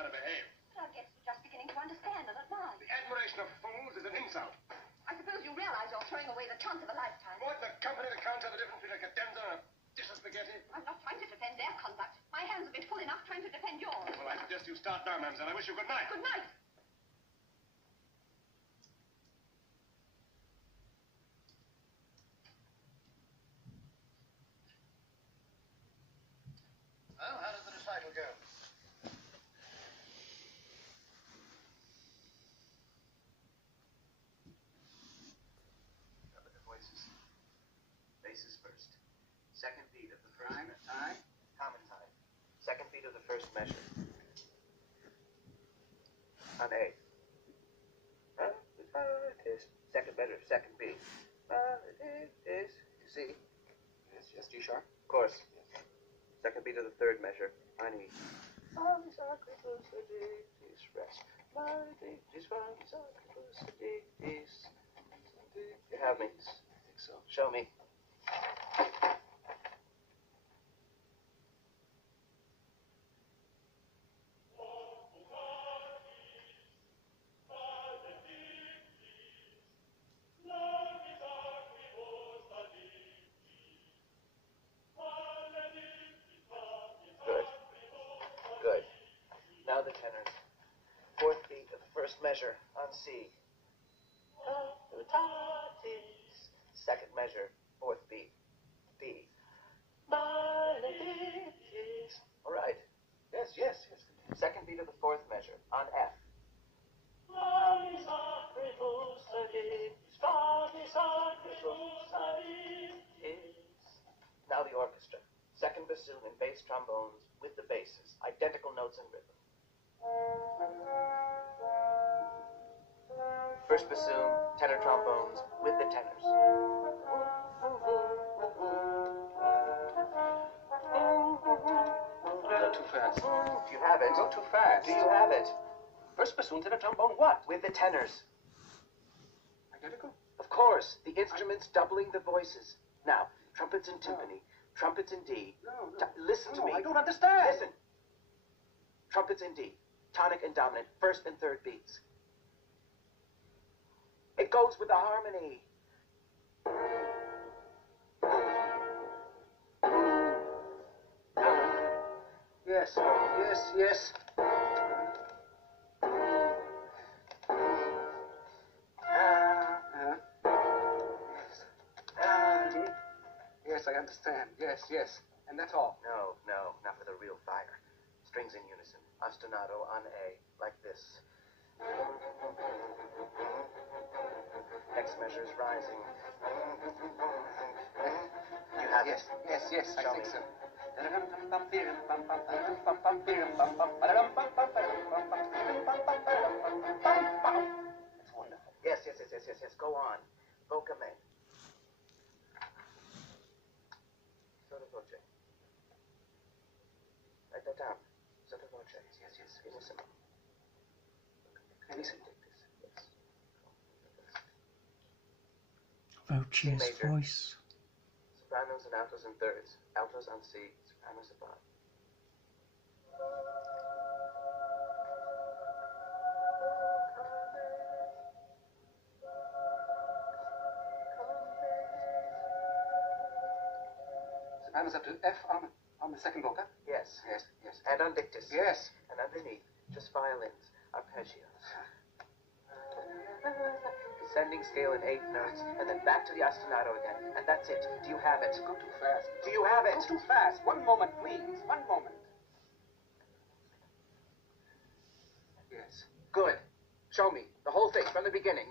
how to behave. But I guess you're just beginning to understand it at last. The admiration of fools is an insult. I suppose you realize you're throwing away the chance of a lifetime. More than the company that can't tell the difference between a cadenza and a dish of spaghetti. I'm not trying to defend their conduct. My hands have been full enough trying to defend yours. Well, I suggest you start now, mademoiselle. I wish you good night. Good night. Well, how did the recital go? Up at the voices. Basses first. Second beat of the first. Time. Common time. Second beat of the first measure. On A. Second measure, second beat. You see? Yes, yes, G sharp. Of course. Yes. Second beat of the third measure. On E. You have me. I think so. Show me. Good. Now the tenors. Fourth beat of the first measure on C. Second measure, fourth beat, B. All right. Yes, yes, yes. Second beat of the fourth measure on F. Now the orchestra. Second bassoon and bass trombones with the basses. Identical notes and rhythm. First bassoon, tenor trombones with the tenors. Go too fast. Do you have it? Go too fast. Do you have it? First bassoon, tenor trombone, what? With the tenors. Identical? Of course, the instruments doubling the voices. Now, trumpets and timpani, trumpets in D. No. Listen to me. I don't understand. Listen. Trumpets in D, tonic and dominant, first and third beats. It goes with the harmony. Yes, yes, yes. Yes, I understand. Yes, yes. And that's all. No, not with a real fire. Strings in unison, ostinato on A, like this. Next measure is rising. You have Yes, it. yes, yes, I Show think me. so. That's wonderful. Yes. Go on. Voca me. Sotto voce. Write that down. Sotto voce. Yes, yes. Pianissimo. Pianissimo. Yes. Voce's Major. voice. Sopranos and altos and thirds. Altos on C, sopranos above. Sopranos up to F on the second vocal. Yes. Yes, yes. And on dictus. Yes. And underneath, just violins, arpeggios. Descending scale in eighth notes, and then back to the ostinato again. And that's it. Do you have it? Go too fast. Do you have it? Go too fast. One moment, please. One moment. Yes. Good. Show me. The whole thing from the beginning.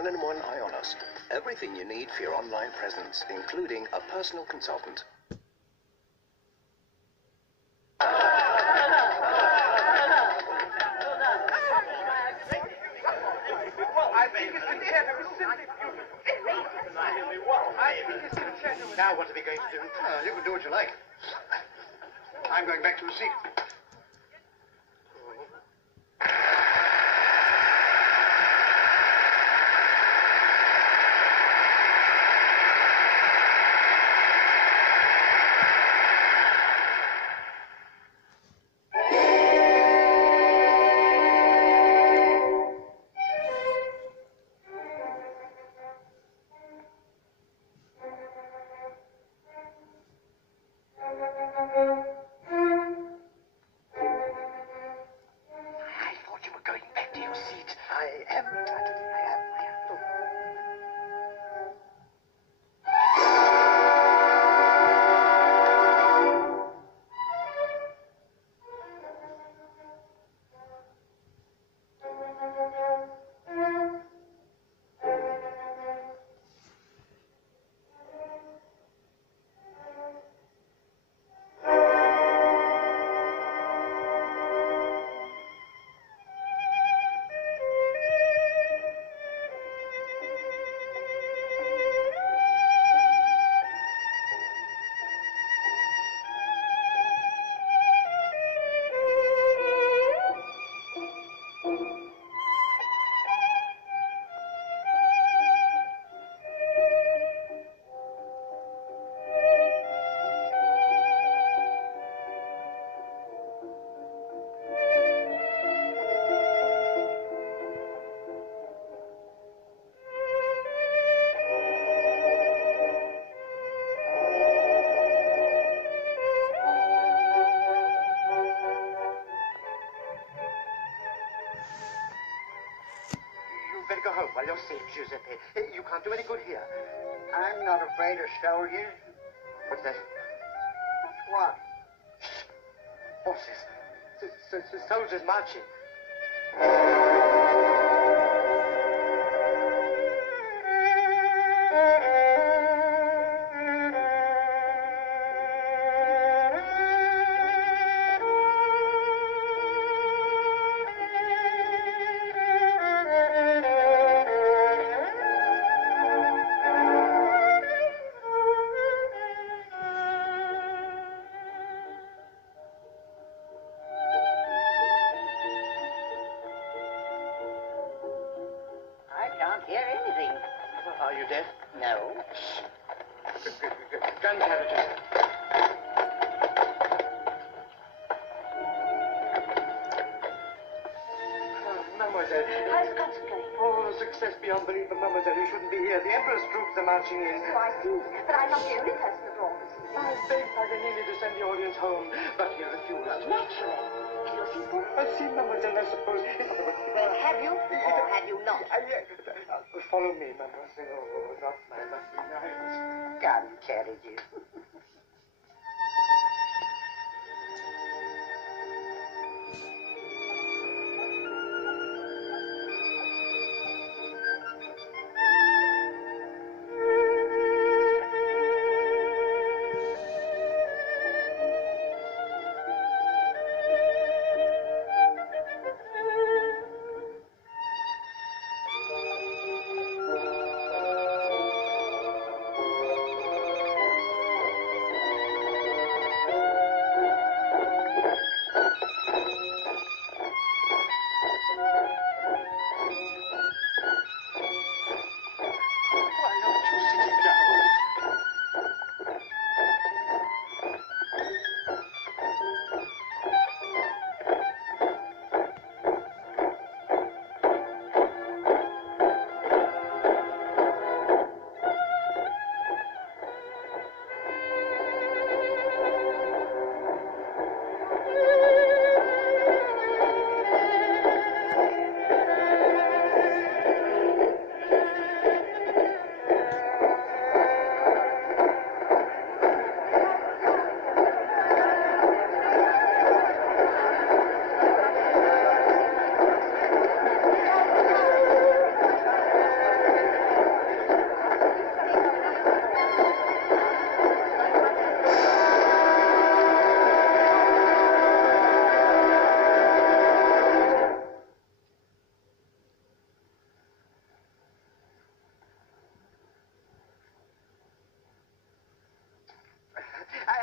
1-in-1 Ionos. Everything you need for your online presence, including a personal consultant. Now what are we going to do? You can do what you like. I'm going back to the seat. Better go home while you're safe, Giuseppe. You can't do any good here. I'm not afraid of soldiers. What's that? What? Horses. Soldiers marching. Hear anything? Are you deaf? No. Gun carriages. Mademoiselle. How's the concert going? Oh, success beyond belief, but Mademoiselle, you shouldn't be here. The Emperor's troops are marching in. So I see. But I'm not the only person abroad this evening. I begged Paganini to send the audience home, but he refused. Naturally. Have you seen them? I see, Mademoiselle, I suppose. Well, have you or have you not? Follow me, Mademoiselle. Oh, not my lucky night. Gun carriages.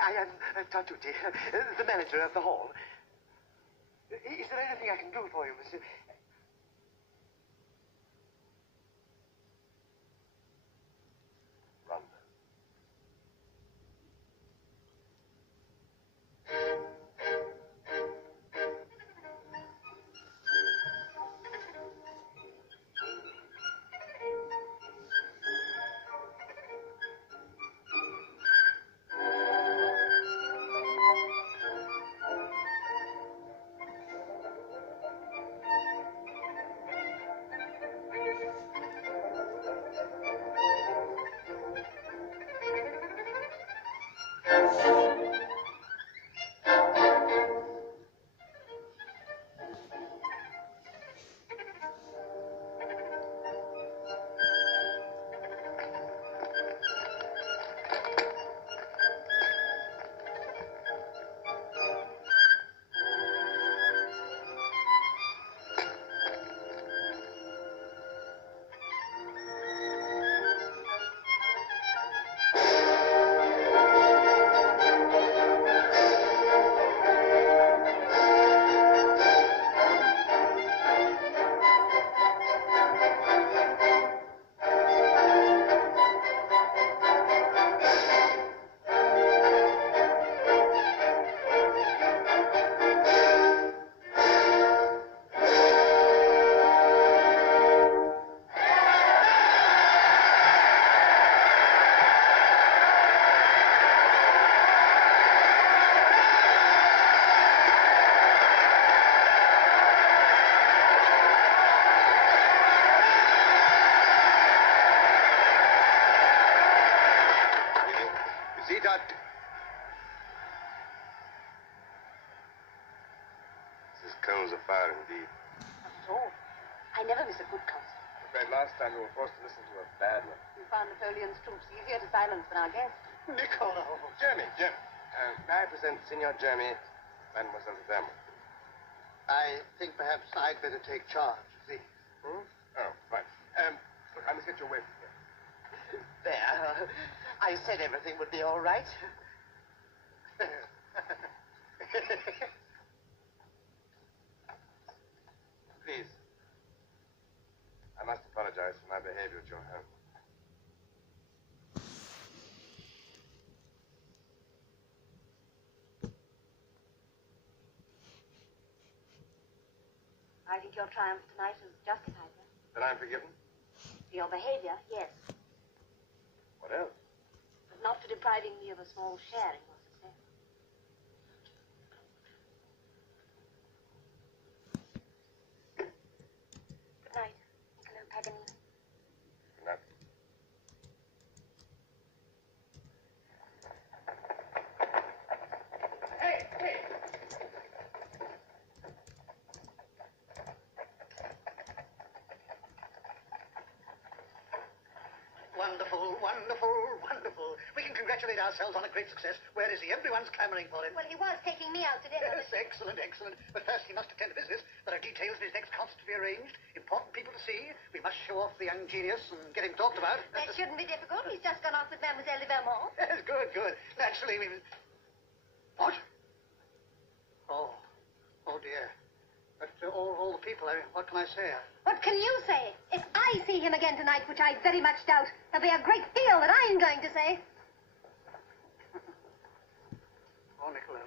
I am Tartucci, the manager of the hall. Is there anything I can do for you, Monsieur? Run. See that? This comes of fire indeed. Not at all. I never miss a good concert. I'm afraid last time you were forced to listen to a bad one. We found Napoleon's troops easier to silence than our guests. Niccolo. Jeremy. May I present Signor Jeremy, Mademoiselle Verma? I think perhaps I'd better take charge, please. Hmm? Oh, right. Look, I must get you away from here. There. I said everything would be all right. Please. I must apologize for my behavior at your home. I think your triumph tonight is justified, sir. Then I'm forgiven? For your behavior, yes. What else? But not for depriving me of a small share in your success. Good night, Niccolo Paganini. Good night. Wonderful, wonderful, wonderful. We can congratulate ourselves on a great success. Where is he? Everyone's clamoring for him. Well, he was taking me out to dinner. Yes, excellent, excellent. But first he must attend to business. There are details of his next concert to be arranged. Important people to see. We must show off the young genius and get him talked about. That shouldn't be difficult. He's just gone off with Mademoiselle de Vermont. Yes, good, good. Naturally, we... What? Oh dear. But all the people, what can I say? What can you say? If I see him again tonight, which I very much doubt, there'll be a great deal that I'm going to say. Oh, Niccolo.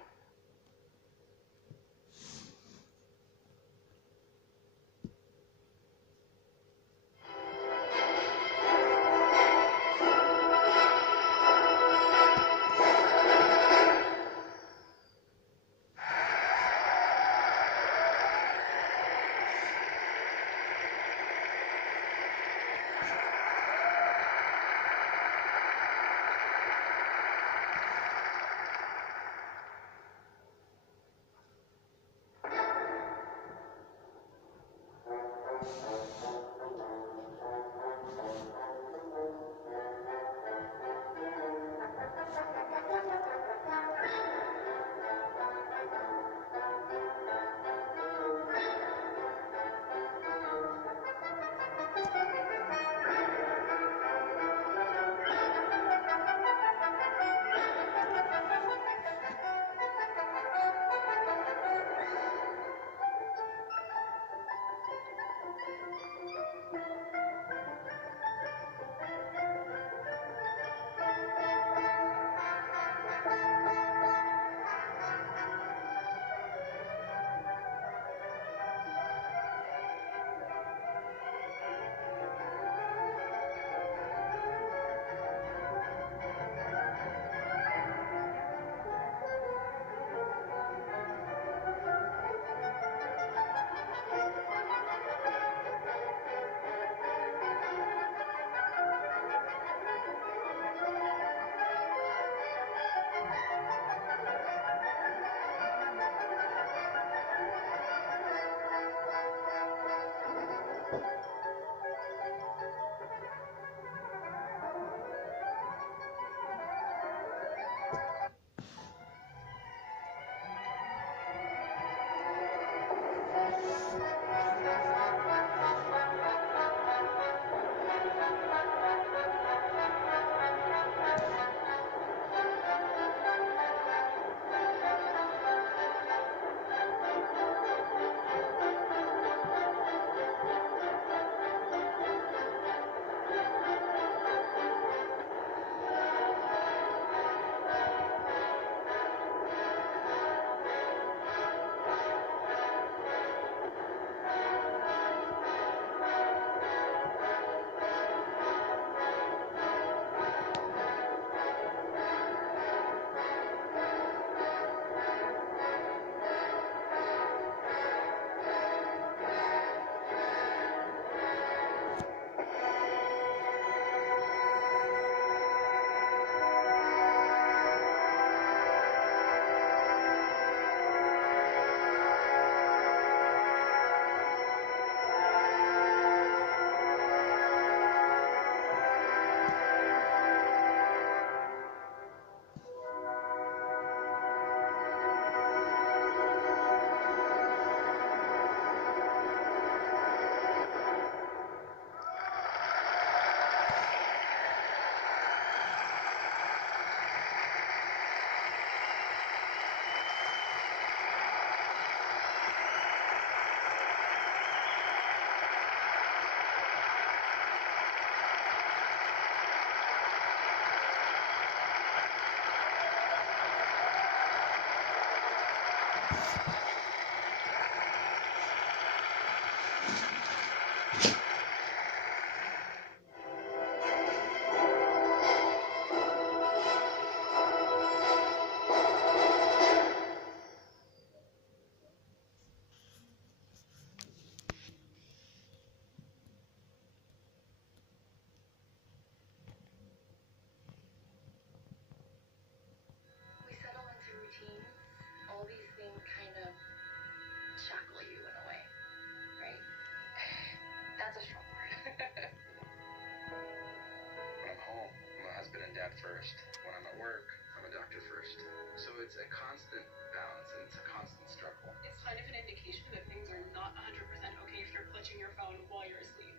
dad first. When I'm at work, I'm a doctor first. So it's a constant balance and it's a constant struggle. It's kind of an indication that things are not 100% okay if you're clutching your phone while you're asleep.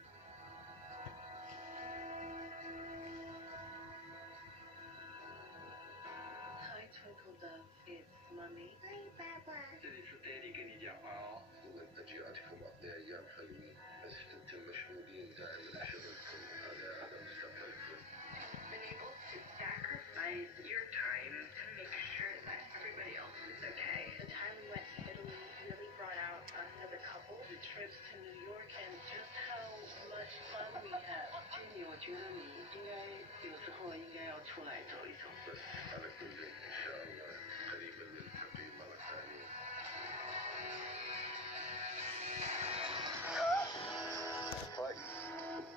Hi, Twinkle Dove. It's Mommy. Hi, Papa. 这里是 Daddy 跟你讲话哦。ومن تجربتكم أقضي أيام حلوين بس أنتم مشغولين دائما بشغلكم هذا مستقبلكم. Been able to sacrifice your time to make sure that everybody else is okay. The time we went to Italy really brought out us as a couple. The trips to New York and just how much fun we had. Jenny, 我觉得你应该有时候应该要出来走一走。بس على كل إن شاء الله قريبا نلتقي مرة ثانية. Fight.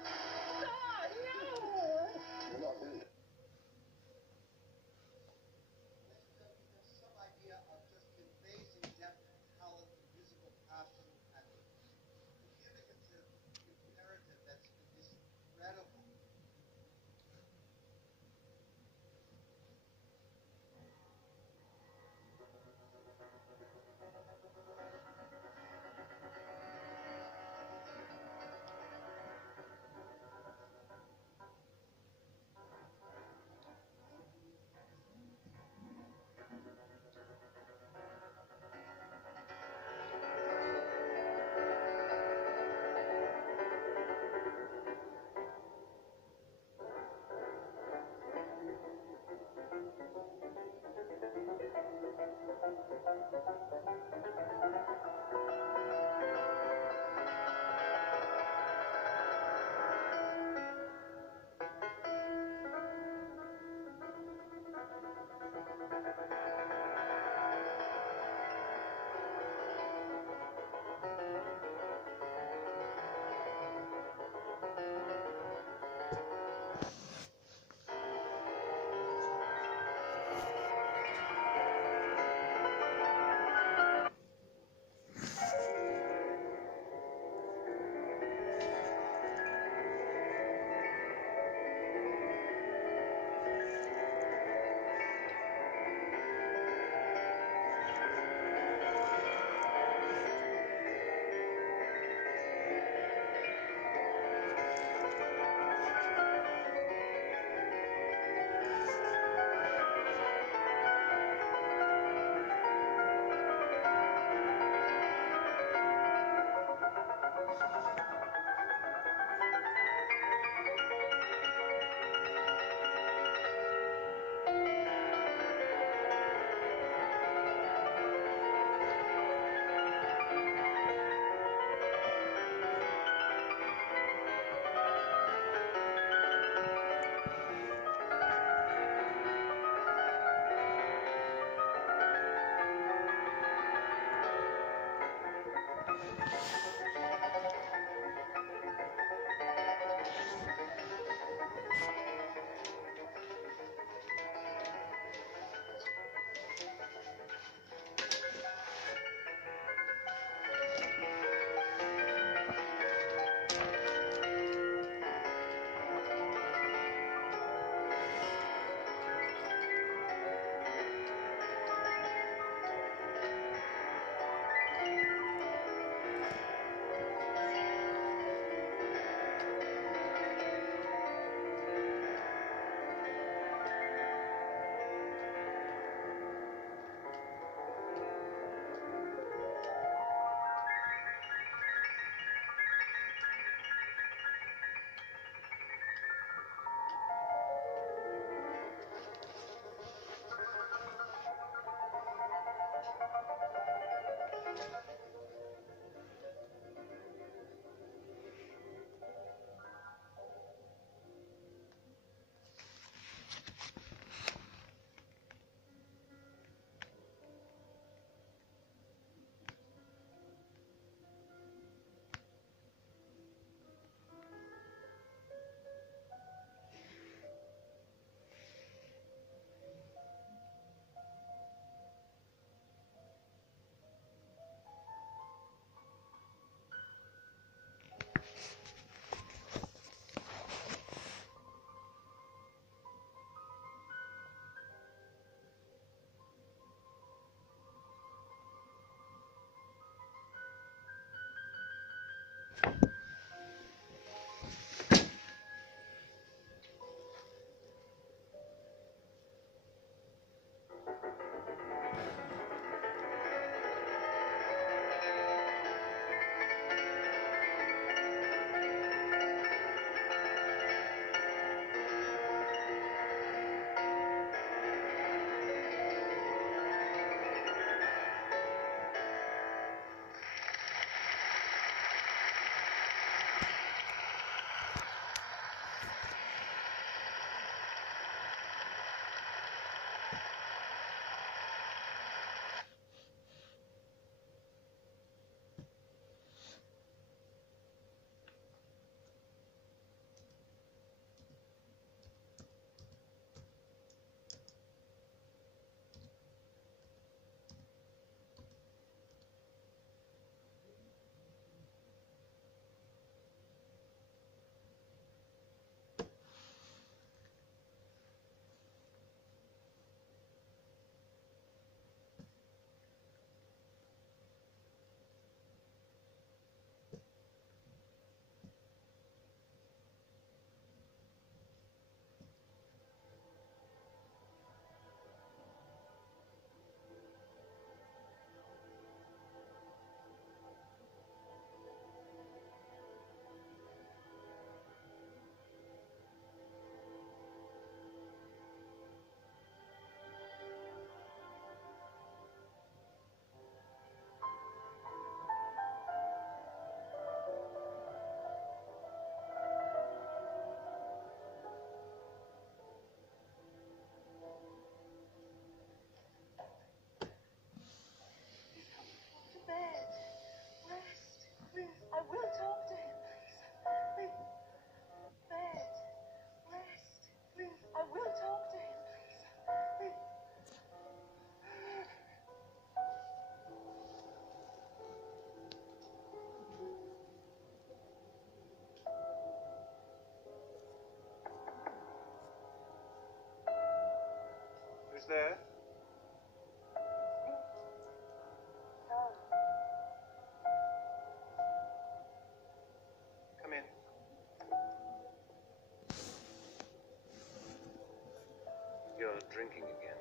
out drinking again.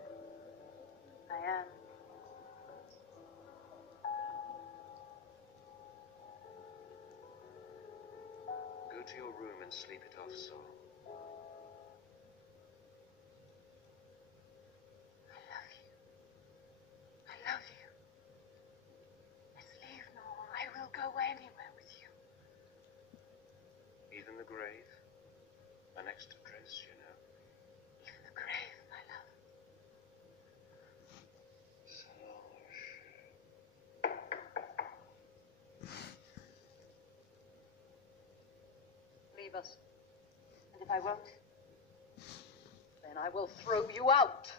I am. Go to your room and sleep it off, Saul. I love you. I love you. Let's leave now. I will go anywhere with you. Even the grave? An extra dress, you know. Even the grave, my love. Leave us. And if I won't, then I will throw you out.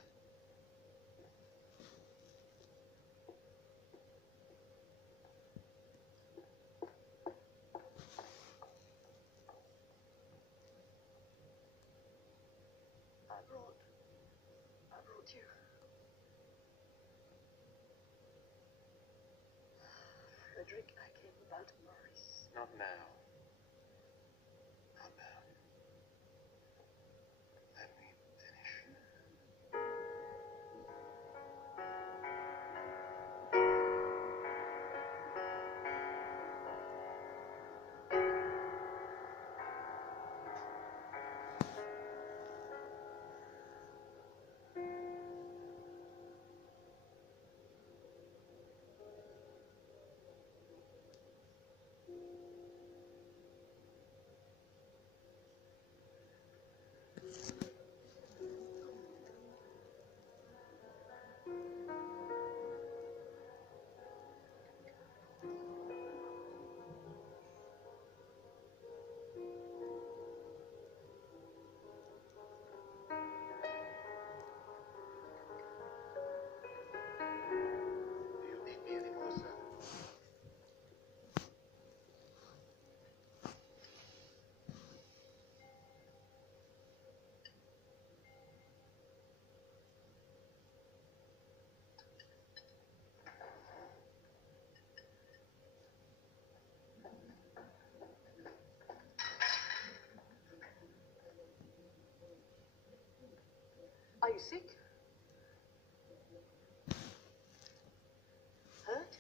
I brought you. Frederick, I came about Maurice. Not now. Not now. Let me finish. Do you need me any more, sir? Are you sick? Hurt?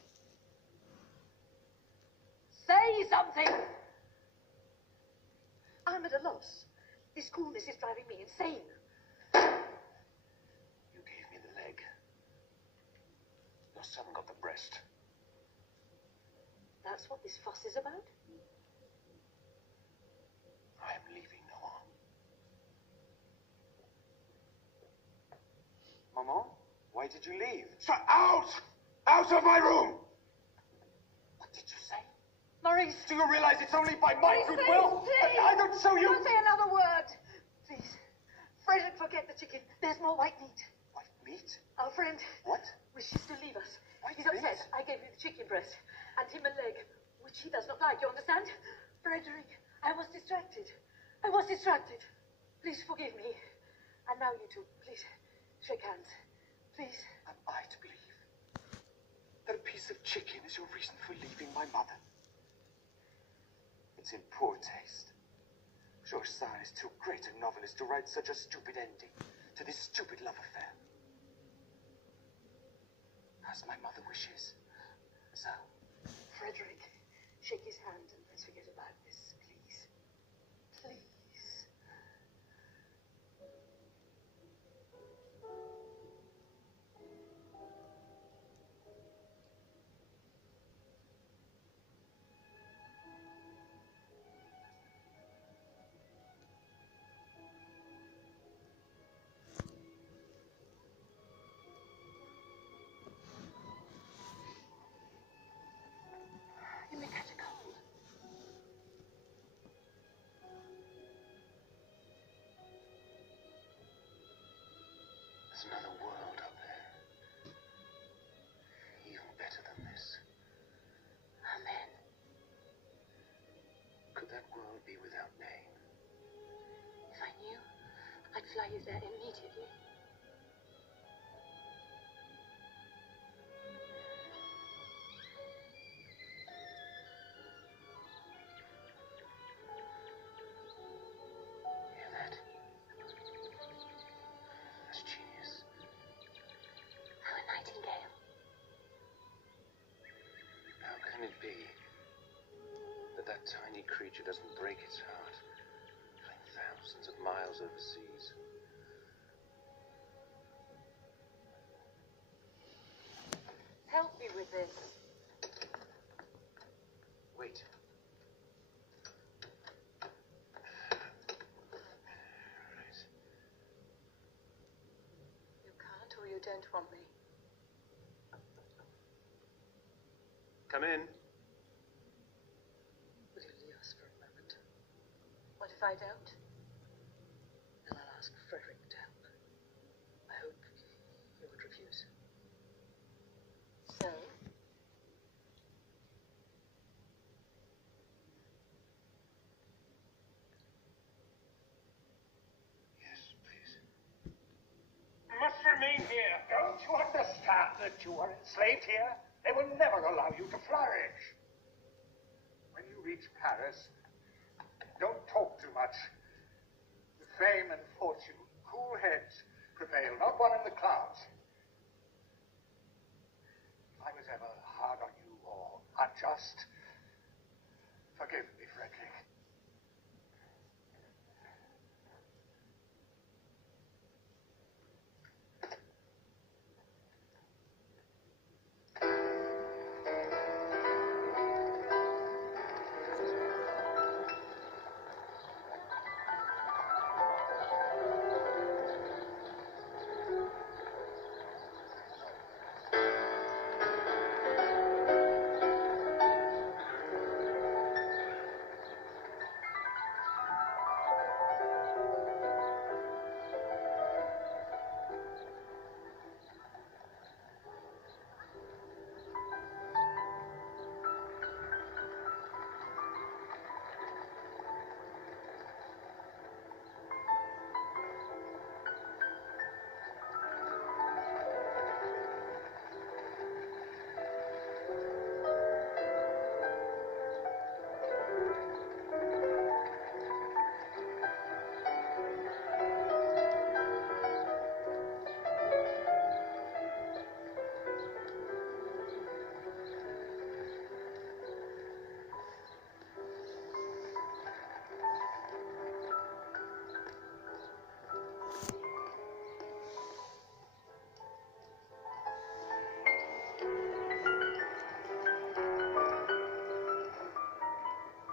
Say something! I'm at a loss. This coolness is driving me insane. You gave me the leg. Your son got the breast. That's what this fuss is about? I am leaving now. Maman, why did you leave? Out! Out of my room! What did you say? Maurice! Do you realize it's only by my goodwill that I don't show you? Don't say another word! Please. Frederick, forget the chicken. There's more white meat. White meat? Our friend What? wishes to leave us. White He's upset. meat? I gave you the chicken breast and him a leg, which he does not like, you understand? Frederick, I was distracted. I was distracted. Please forgive me. And now you two, please, shake hands. Please. Am I to believe that a piece of chicken is your reason for leaving my mother? It's in poor taste. George Sand is too great a novelist to write such a stupid ending to this stupid love affair. As my mother wishes. So, Frederick, shake his hand and let's forget about this, please. Please. You may catch a cold. there's another world up there. Even better than this. Amen. Could that world be without name? If I knew, I'd fly you there immediately. Hear that? That's genius. creature doesn't break its heart, flying thousands of miles overseas. Help me with this. Wait. You can't or you don't want me. Come in. Will you leave us for a moment? What if I don't? Then I'll ask Frederick to help. I hope he would refuse. So? Yes, please. You must remain here. Don't you understand that you are enslaved here? They will never allow you to flourish. When you reach Paris, don't talk too much. With fame and fortune, cool heads prevail, not one in the clouds. If I was ever hard on you or unjust, forgive me, Frederick.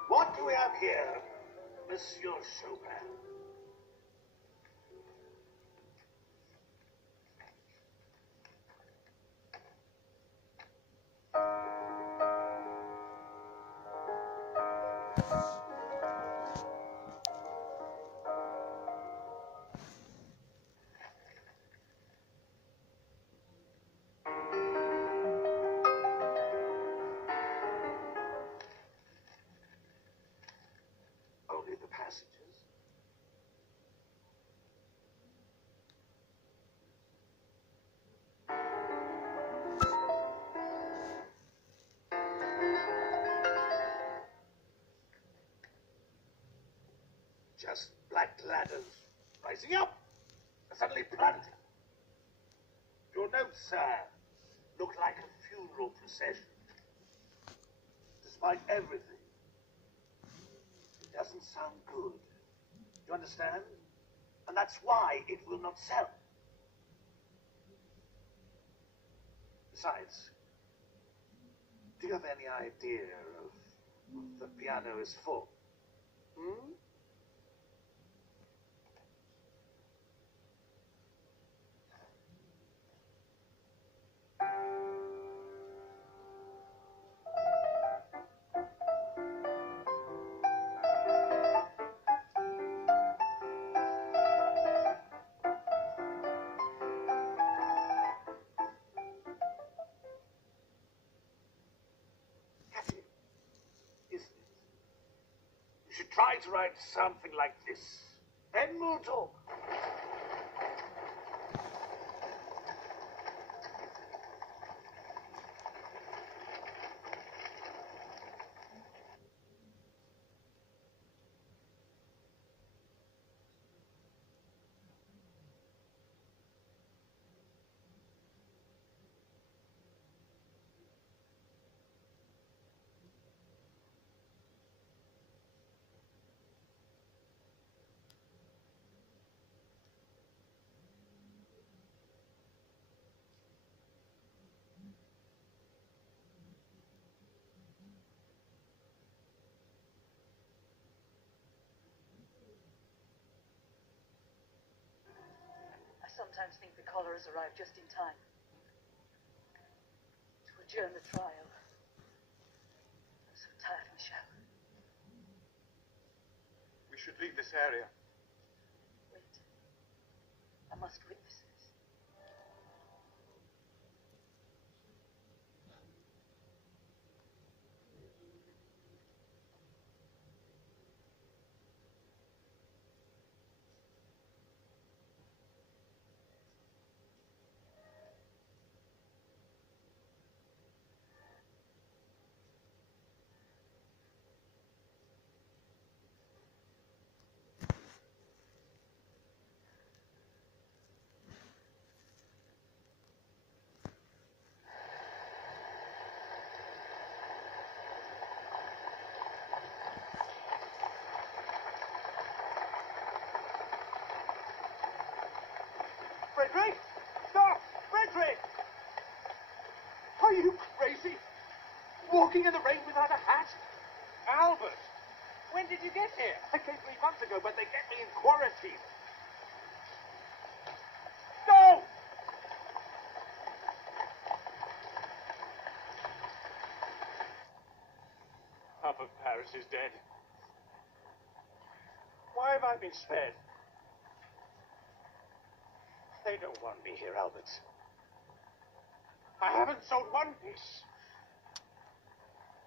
What do we have here, Monsieur Chopin? Only the passages. Just black ladders rising up, suddenly planted. Your notes, sir, look like a funeral procession. Despite everything, it doesn't sound good. You understand? And that's why it will not sell. Besides, do you have any idea of what the piano is for? Hmm? Catchy, isn't it? You should try to write something like this. Then we'll talk. sometimes think the caller has arrived just in time to adjourn the trial. I'm so tired, Michelle. We should leave this area. Wait. I must witness this. Frederick! Stop! Frederick! Are you crazy? Walking in the rain without a hat? Albert! When did you get here? I came 3 months ago, but they kept me in quarantine. Go! Half of Paris is dead. Why have I been spared? They don't want me here, Albert. I haven't sold one piece.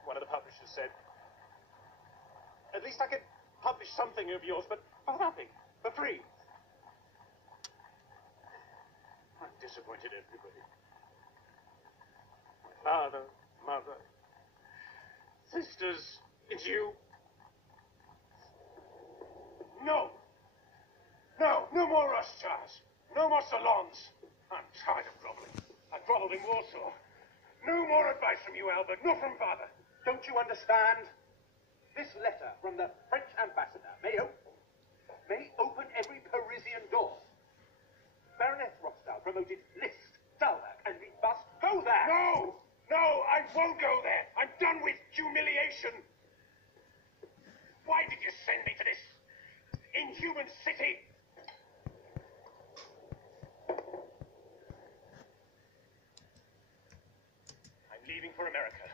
One of the publishers said, at least I could publish something of yours, but for nothing, for free. I've disappointed everybody. My father, mother, sisters, it's you. No! No, no more Rothschilds. No more salons. I'm tired of groveling. I grovelled in Warsaw. No more advice from you, Albert, nor from father. Don't you understand? This letter from the French ambassador may open every Parisian door. Baroness Rothschild promoted Liszt, Dalbach, and we must go there. No! No, I won't go there. I'm done with humiliation. Why did you send me to this inhuman city? Leaving for America.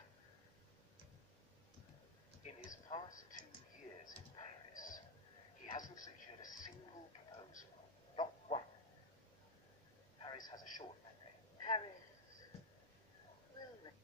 In his past 2 years in Paris, he hasn't secured a single proposal. Not one. Paris has a short memory. Paris will ring.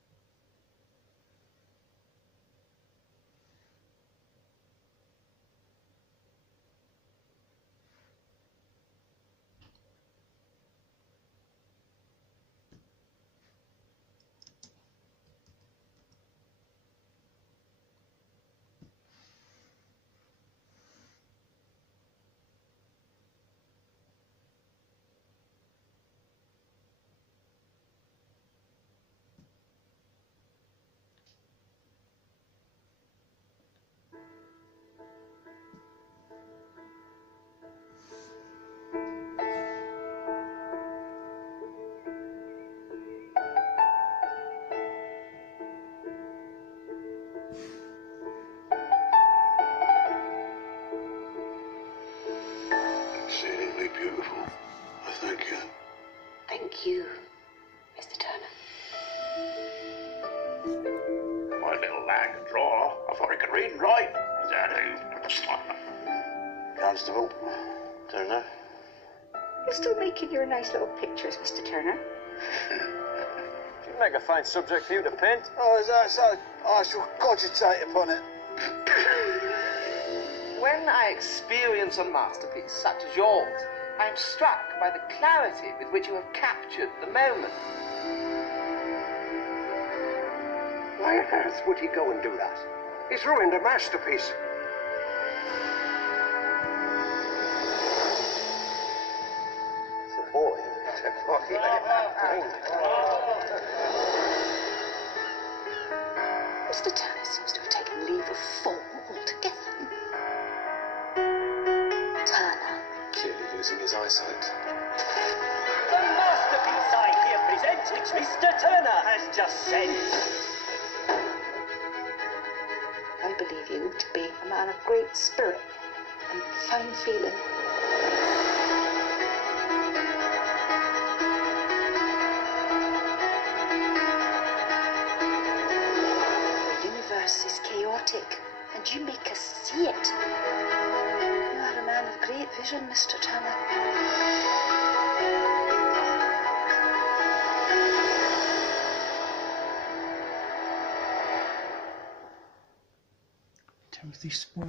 Exceedingly beautiful. I thank you. Thank you, Mr. Turner. My little lad could draw. I thought he could read and write. Is that who? Constable, Turner. You're still making your nice little pictures, Mr. Turner. You'd make a fine subject for you to paint. Oh, is that so? I shall cogitate upon it. When I experience a masterpiece such as yours, I am struck by the clarity with which you have captured the moment. Why on earth would he go and do that? He's ruined a masterpiece. It's a boy. Mr. Turner seems to have taken leave of form altogether. Turner. Clearly losing his eyesight. The masterpiece I here present, which Mr. Turner has just sent. I believe you to be a man of great spirit and fine feeling. vision, Mr. Turner. Timothy Spall.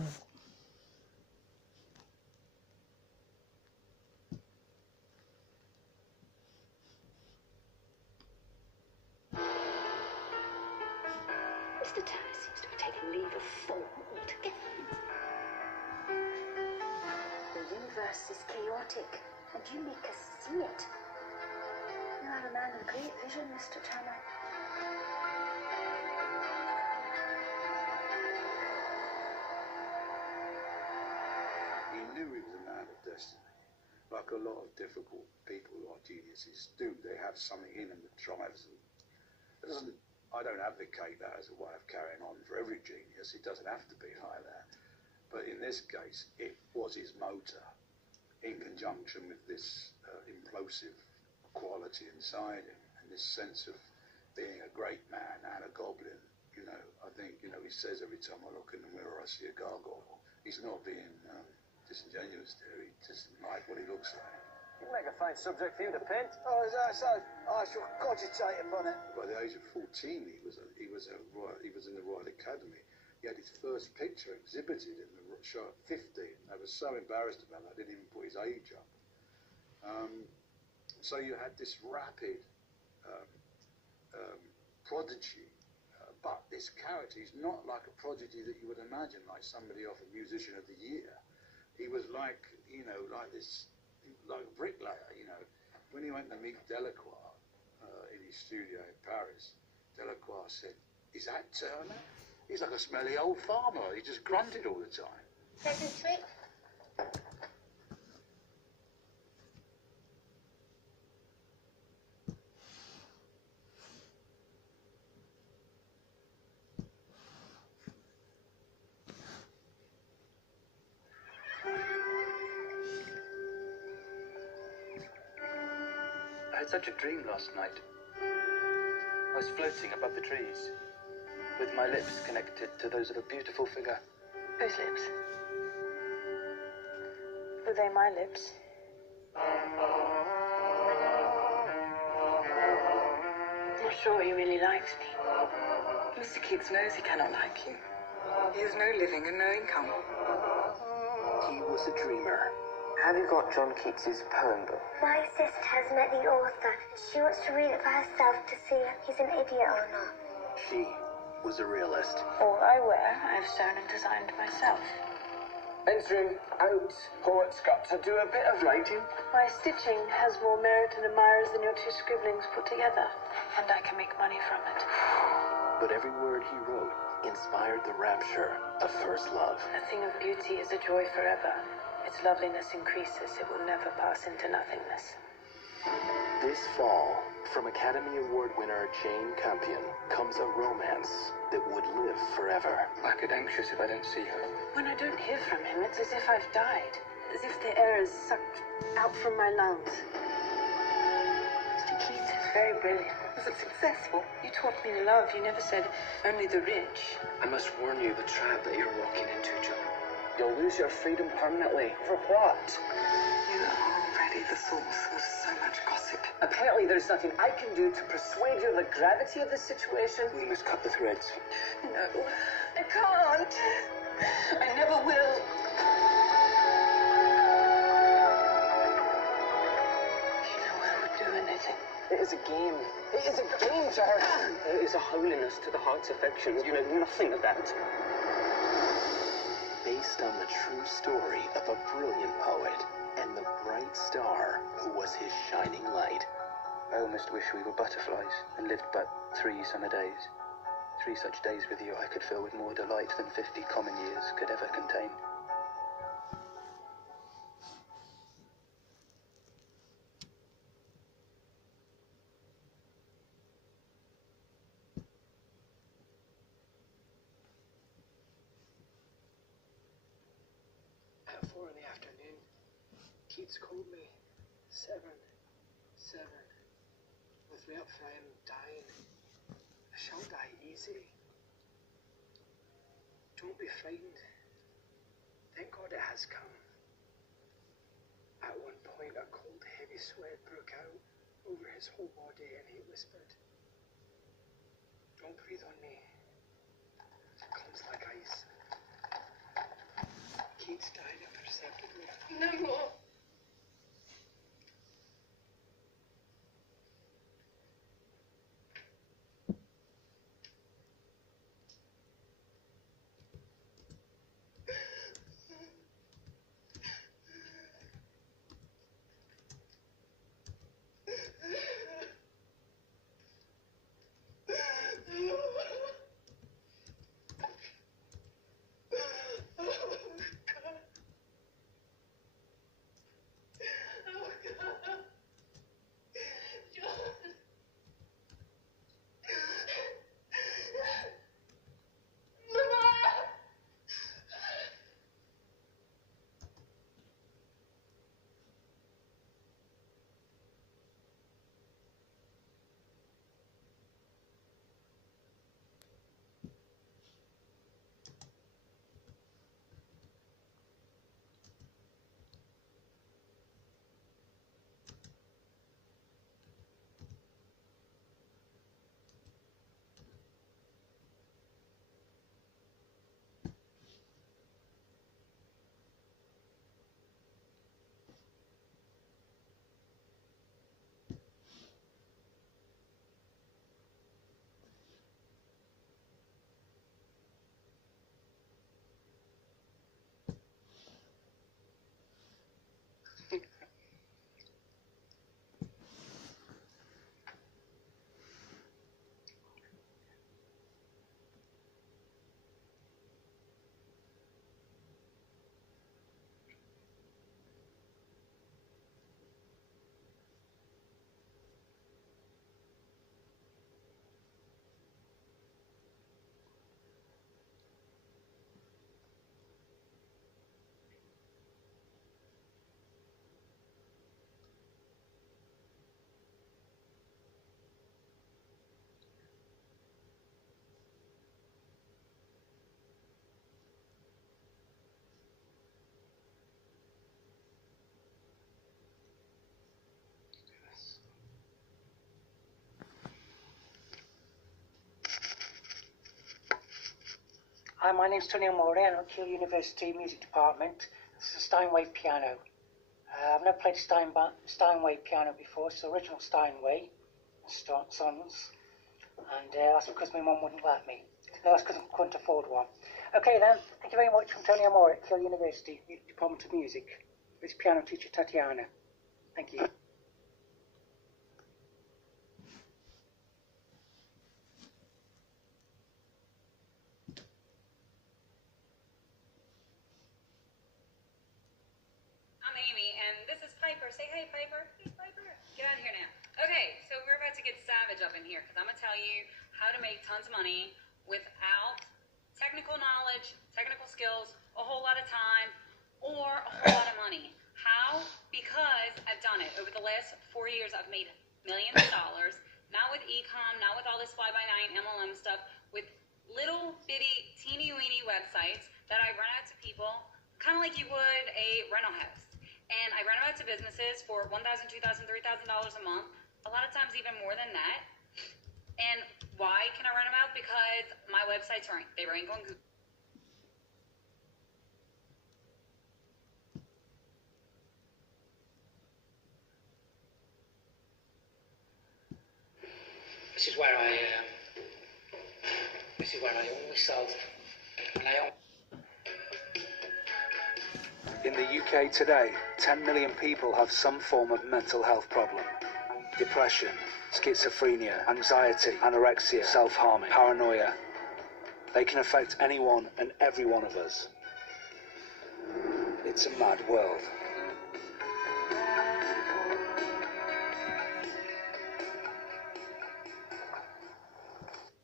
Mr. Turner seems to have taken leave of form altogether. The universe is chaotic, and you make us see it. You are a man of great vision, Mr. Turner. He knew he was a man of destiny. Like a lot of difficult people or geniuses do, they have something in them that drives them. I don't advocate that as a way of carrying on for every genius. It doesn't have to be like that. But in this case, it was his motor, in conjunction with this implosive quality inside him, and this sense of being a great man and a goblin. You know, I think, you know, he says every time I look in the mirror, I see a gargoyle. He's not being disingenuous there. He doesn't like what he looks like. You make a fine subject for you to paint. Oh, is that so? I shall cogitate upon it. By the age of 14, he was in the Royal Academy. He had his first picture exhibited in the show at 15. They were so embarrassed about that, they didn't even put his age up. So you had this rapid prodigy, but this character is not like a prodigy that you would imagine, like somebody off a Musician of the Year. He was like, you know, like this, like a bricklayer, you know. When he went to meet Delacroix in his studio in Paris, Delacroix said, "Is that Turner? He's like a smelly old farmer. He just grunted all the time." Second trick. I had such a dream last night. I was floating above the trees, with my lips connected to those of a beautiful figure. Whose lips? Were they my lips? I'm sure he really likes me. Mr. Keats knows he cannot like you. He has no living and no income. He was a dreamer. Have you got John Keats's poem book? My sister has met the author. She wants to read it for herself to see if he's an idiot or not. She was a realist. All I wear, I've sewn and designed myself. Entering out, poet's got to do a bit of writing. My stitching has more merit and admirers than your two scribblings put together, and I can make money from it. But every word he wrote inspired the rapture of first love. A thing of beauty is a joy forever. Its loveliness increases, it will never pass into nothingness. This fall, from Academy Award winner Jane Campion, comes a romance that would live forever. I get anxious if I don't see her. When I don't hear from him, it's as if I've died. As if the air is sucked out from my lungs. Mr. Keats is very brilliant. Was it successful? You taught me to love. You never said only the rich. I must warn you the trap that you're walking into, John. You'll lose your freedom permanently. For what? You are already the source of so much gossip. Apparently there's nothing I can do to persuade you of the gravity of the situation. We must cut the threads. No, I can't. I never will. You know I would do anything. It is a game. It is a game to her. There is a holiness to the heart's affections. You know nothing of that. Based on the true story of a brilliant poet and the bright star who was his shining light. I almost wish we were butterflies and lived but 3 summer days. 3 such days with you I could fill with more delight than 50 common years could ever contain. At 4 in the afternoon, Keats called me. 7. With me up for I am dying. I shall die easy. Don't be frightened. Thank God it has come. cold, heavy sweat broke out over his whole body, and he whispered, "Don't breathe on me. It comes like ice." Keats died imperceptibly. No more. Hi, my name's Tony Amore, and I'm at Keele University Music Department. This is a Steinway piano. I've never played a Steinway piano before. It's the original Steinway songs, and that's because my mum wouldn't let me. No, that's because I couldn't afford one. Okay then, thank you very much from Tony Amore at Keele University Department of Music. This piano teacher Tatiana. Thank you. I'm Amy, and this is Piper. Say hey, Piper. Hey, Piper. Get out of here now. Okay, so we're about to get savage up in here, because I'm going to tell you how to make tons of money without technical knowledge, technical skills, a whole lot of time, or a whole lot of money. How? Because I've done it. Over the last 4 years, I've made millions of dollars, not with e-com, not with all this fly-by-night MLM stuff, with little bitty teeny-weeny websites that I rent out to people, kind of like you would a rental house. And I rent them out to businesses for $1,000, $2,000, $3,000 a month, a lot of times even more than that. And why can I rent them out? Because my websites rank. They rank on Google. This is where I own myself, and In the UK today, 10 million people have some form of mental health problem. Depression, schizophrenia, anxiety, anorexia, self-harming, paranoia. They can affect anyone and every one of us. It's a mad world.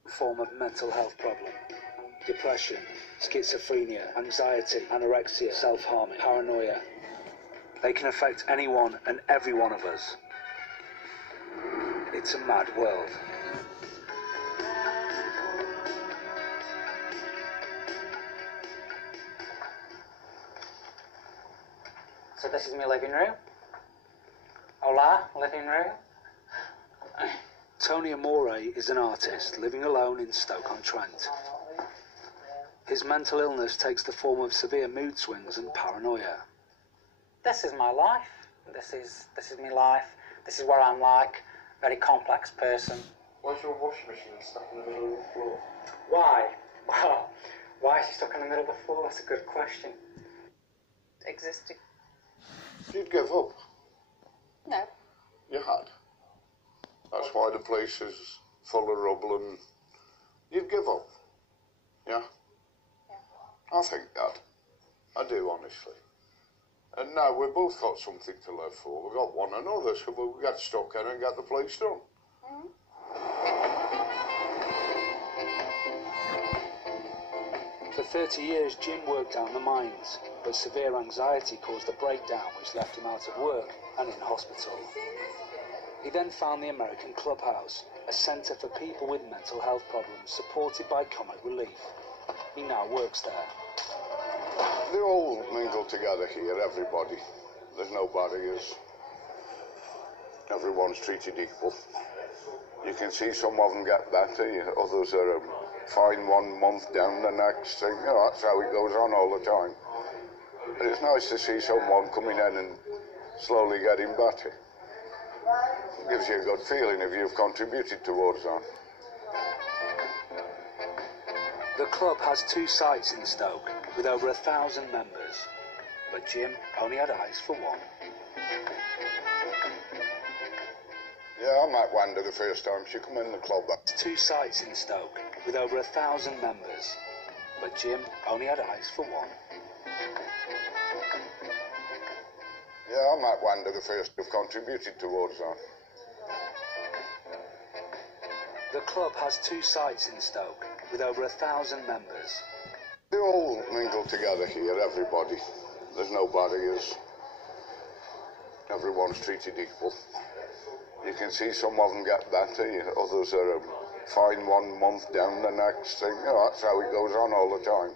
Form of mental health problem. Depression, schizophrenia, anxiety, anorexia, self-harming, paranoia. They can affect anyone and every one of us. It's a mad world. So this is my living room. Hola, living room. Tony Amore is an artist living alone in Stoke-on-Trent. His mental illness takes the form of severe mood swings and paranoia. This is my life. This is my life. This is where I'm like very complex person. Why's your washing machine stuck in the middle of the floor? Why? Well, why is she stuck in the middle of the floor? That's a good question. Existing. You'd give up. No. You had. That's why the place is full of rubble and you'd give up. Yeah? I think that. I do, honestly. And now we've both got something to live for. We've got one another, so we'll get stuck in and get the place done. For 30 years, Jim worked out in the mines, but severe anxiety caused a breakdown which left him out of work and in hospital. He then found the American Clubhouse, a centre for people with mental health problems, supported by Comic Relief. He now works there. They all mingle together here, everybody. There's no barriers. Everyone's treated equal. You can see some of them get better, others are fine 1 month, down the next thing. You know, that's how it goes on all the time. And it's nice to see someone coming in and slowly getting better. It gives you a good feeling if you've contributed towards that. The club has 2 sites in Stoke, with over 1,000 members, but Jim only had eyes for one. Yeah, I met Wanda the first time she come in the club. 2 sites in Stoke, with over 1,000 members, but Jim only had eyes for one. Yeah, I met Wanda the first who've contributed towards that. The club has 2 sites in Stoke, with over 1,000 members. They all mingle together here, everybody. There's no barriers. Everyone's treated equal. You can see some of them get better, others are fine 1 month, down the next thing. You know, that's how it goes on all the time.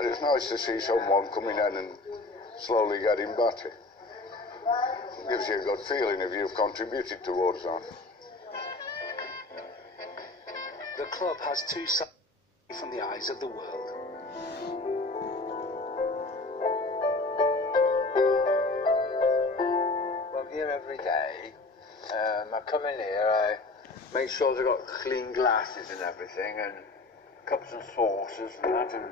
And it's nice to see someone coming in and slowly getting better. It gives you a good feeling if you've contributed towards that. The club has 2 sites from the eyes of the world. Well, I'm here every day. I come in here, I make sure they've got clean glasses and everything, and cups and saucers and that, and...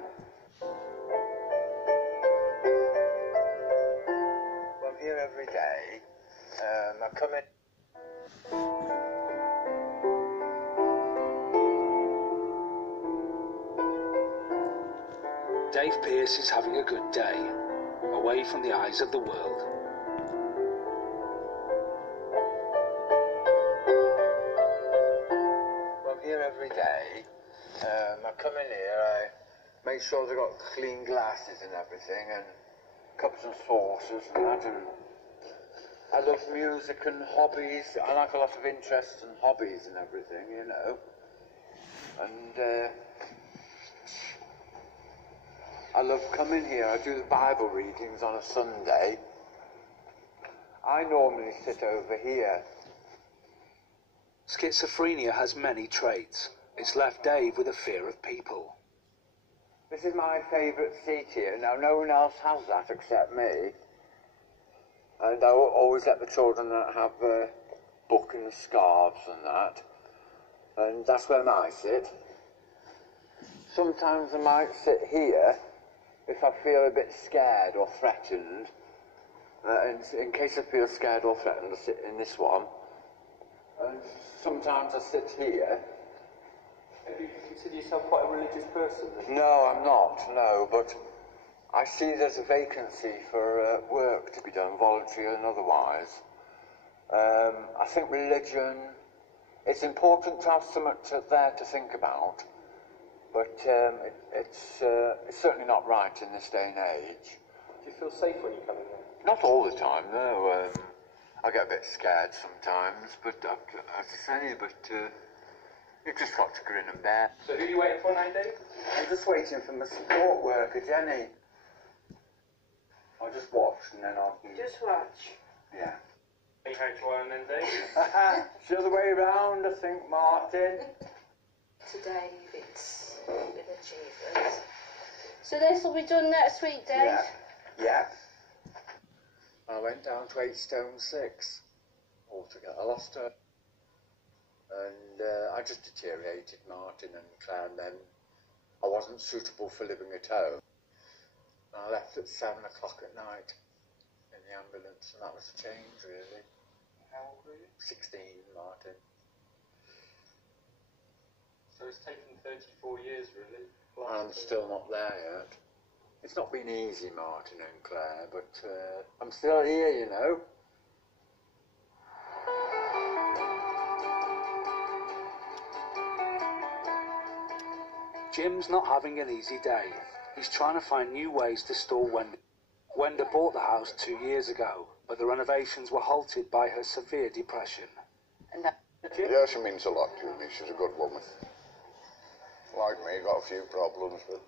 Well, I'm here every day. I come in... Dave Pearce is having a good day, away from the eyes of the world. Well, I'm here every day. I come in here, I make sure they've got clean glasses and everything, and cups and saucers and that, and I love music and hobbies. I like a lot of interests and hobbies and everything, you know. And I love coming here. I do the Bible readings on a Sunday. I normally sit over here. Schizophrenia has many traits. It's left Dave with a fear of people. This is my favourite seat here. Now, no one else has that except me. And I always let the children have a book and the scarves and that. And that's where I sit. Sometimes I might sit here if I feel a bit scared or threatened. And in case I feel scared or threatened, I sit in this one. And sometimes I sit here. Do you consider yourself quite a religious person? No, I'm not, no, but I see there's a vacancy for work to be done, voluntary and otherwise. I think religion, it's important to have something there to think about, but it's certainly not right in this day and age. Do you feel safe when you come in here? Not all the time, no. I get a bit scared sometimes, but as I say, you've just got to grin and bear. So who are you waiting for now, Dave? I'm just waiting for my support worker, Jenny. I'll just watch and then I'll... Just watch. Yeah. Are me how to iron them, Dave. It's the other way round, I think, Martin. Today it's been achievement. So this will be done next week, Dave? Yeah. I went down to 8 stone 6 altogether. I lost her. And I just deteriorated, Martin and Claire, and then I wasn't suitable for living at home. I left at 7 o'clock at night in the ambulance, and that was a change, really. How old were you? 16, Martin. So it's taken 34 years, really. I'm still not there yet. It's not been easy, Martin and Claire, but I'm still here, you know. Jim's not having an easy day. He's trying to find new ways to store Wenda. Wenda bought the house 2 years ago, but the renovations were halted by her severe depression. Yeah, she means a lot to me. She's a good woman. Like me, got a few problems, but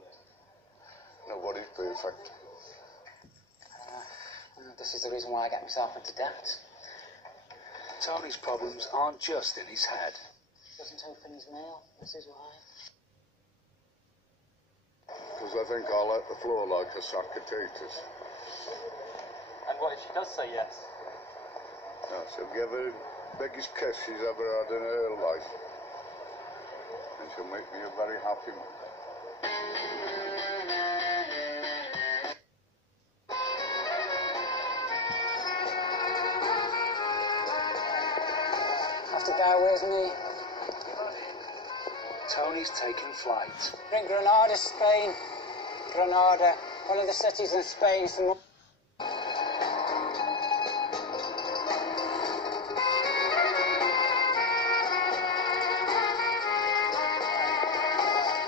nobody's perfect. This is the reason why I get myself into debt. Tony's problems aren't just in his head. Doesn't open his mail. This is why. Because I think I'll let the floor like a sack of taters. And what if she does say yes? No, she'll give her the biggest kiss she's ever had in her life. And she'll make me a very happy man. Have to bear with me. Tony's taking flight. We're in Granada, Spain. Granada, one of the cities in Spain.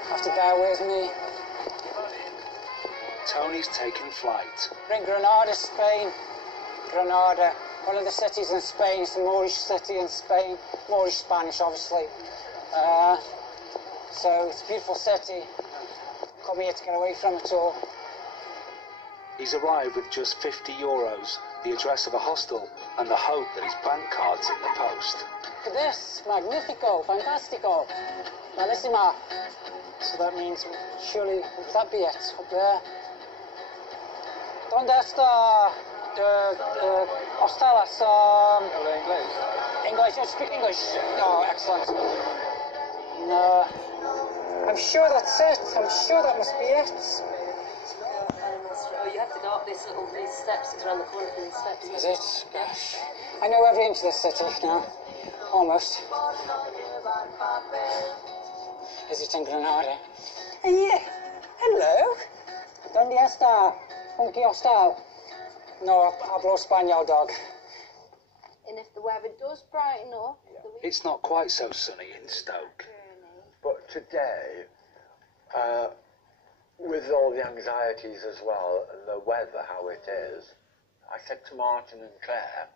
Have to bear with me. Tony's taking flight. We're in Granada, Spain. Granada, one of the cities in Spain. It's a Moorish city in Spain. Moorish Spanish, obviously. So it's a beautiful city. Come here to get away from it all. He's arrived with just €50, the address of a hostel, and the hope that his bank card's in the post. Look at this. Magnifico. Fantastico. Bellissima. So that means, surely, would that be it? Up there. ¿Dónde está hostelas? English. You speak English? Oh, excellent. No. I'm sure that's it. I'm sure that must be it. Oh, you have to go up these steps. It's around the corner from these steps. Is it? Gosh. I know every inch of this city now. Almost. Is it in Granada? Yeah. Hello. ¿Dónde está? ¿Con qué hostel? No, hablo español, dog. And if the weather does brighten up... It's not quite so sunny in Stoke. But today, with all the anxieties as well, and the weather, how it is, I said to Martin and Claire,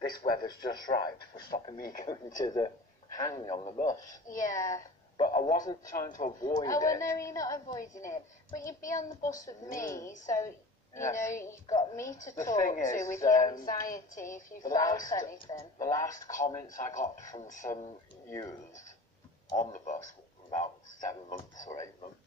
this weather's just right for stopping me going to the hang on the bus. Yeah. But I wasn't trying to avoid Oh, well, it. no, you're not avoiding it. But you'd be on the bus with me, so, you Yeah. know, you've got me to The talk thing to is, with your anxiety if you the felt last- anything. The last comments I got from some youth on the bus about 7 months or 8 months.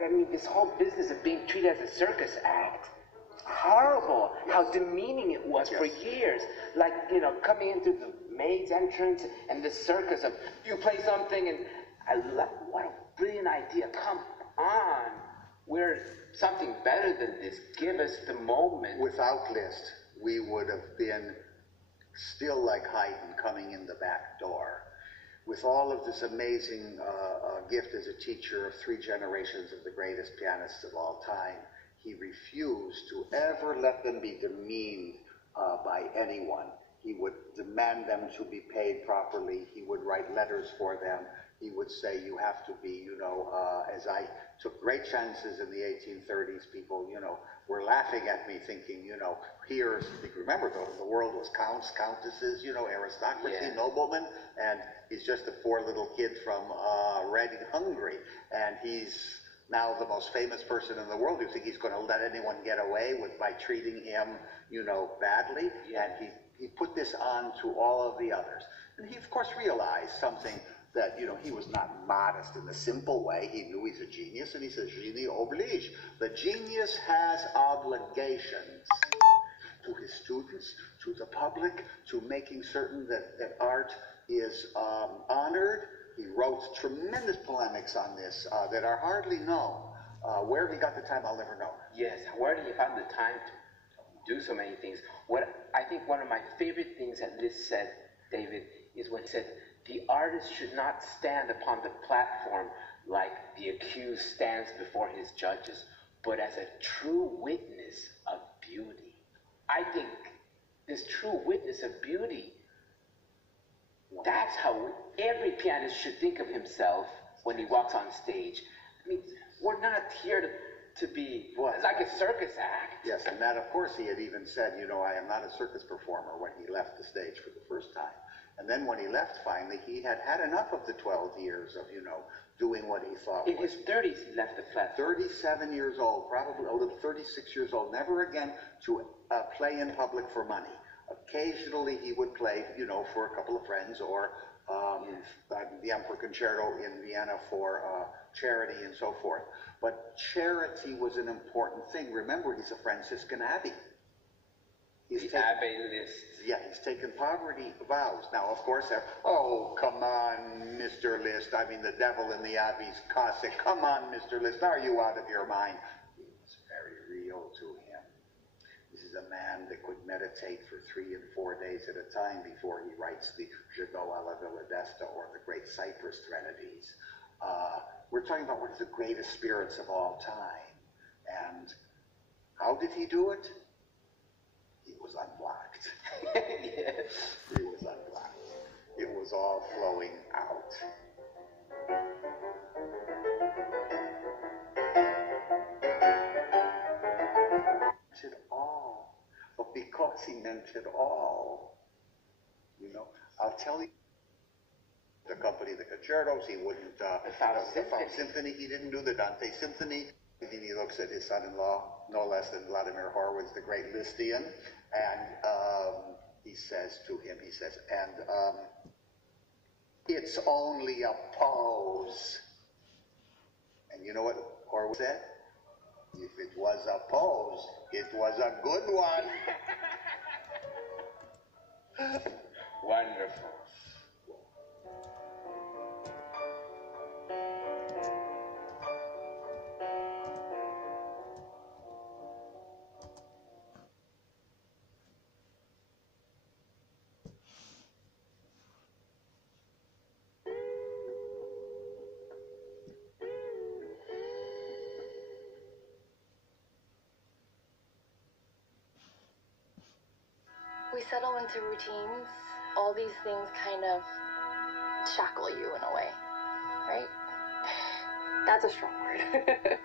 I mean, this whole business of being treated as a circus act. Horrible. How demeaning it was for years. Like, you know, coming in through the maid's entrance and the circus of, you play something and what a brilliant idea. Come on. We're something better than this. Give us the moment. Without Liszt, we would have been still like Haydn coming in the back door. With all of this amazing gift as a teacher of 3 generations of the greatest pianists of all time, He refused to ever let them be demeaned by anyone. He would demand them to be paid properly. He would write letters for them. He would say, you have to be, as I took great chances in the 1830s, people, were laughing at me thinking, remember the world was counts, countesses, aristocracy, noblemen, and he's just a poor little kid from Reading, Hungary, and he's now the most famous person in the world. You think he's going to let anyone get away by treating him, badly? And he put this on to all of the others. And he, of course, realized something that, he was not modest in the simple way. He knew he's a genius, and he says, génie oblige. The genius has obligations to his students, to the public, to making certain that art is honored. He wrote tremendous polemics on this that are hardly known. Where he got the time, I'll never know. Yes, where did he find the time to do so many things? What I think one of my favorite things that Liszt said, David, is when he said, the artist should not stand upon the platform like the accused stands before his judges, but as a true witness of beauty. I think this true witness of beauty, that's how every pianist should think of himself when he walks on stage. I mean, we're not here to be like a circus act. Yes, and that, of course, he had even said, I am not a circus performer when he left the stage for the first time. And then when he left, finally, he had had enough of the 12 years of, doing what he thought in his 30s, he left the platform. 37 years old, probably a little 36 years old, never again to play in public for money. Occasionally he would play, for a couple of friends, or the Emperor Concerto in Vienna for charity and so forth. But charity was an important thing. Remember, he's a Franciscan abbey. He's taken poverty vows. Now, of course, oh, come on, Mr. Liszt. I mean, the devil in the abbey's cassock. Come on, Mr. Liszt. Are you out of your mind? It was very real to him. This is a man that could meditate for 3 and 4 days at a time before he writes the Jadot à la Villa d'Este or the Great Cypress Threnodies. We're talking about one of the greatest spirits of all time. And how did he do it? He was unblocked. Yes. He was unblocked. It was all flowing out. It all. But because he meant it all, I'll tell you, to accompany the concertos, he wouldn't, the Faust Symphony, he didn't do the Dante Symphony. And he looks at his son-in-law, no less than Vladimir Horowitz, the great Lisztian, and he says to him, it's only a pose. And you know what Horowitz said? If it was a pose, it was a good one. Wonderful. We settle into routines. All these things kind of shackle you in a way, right? That's a strong word.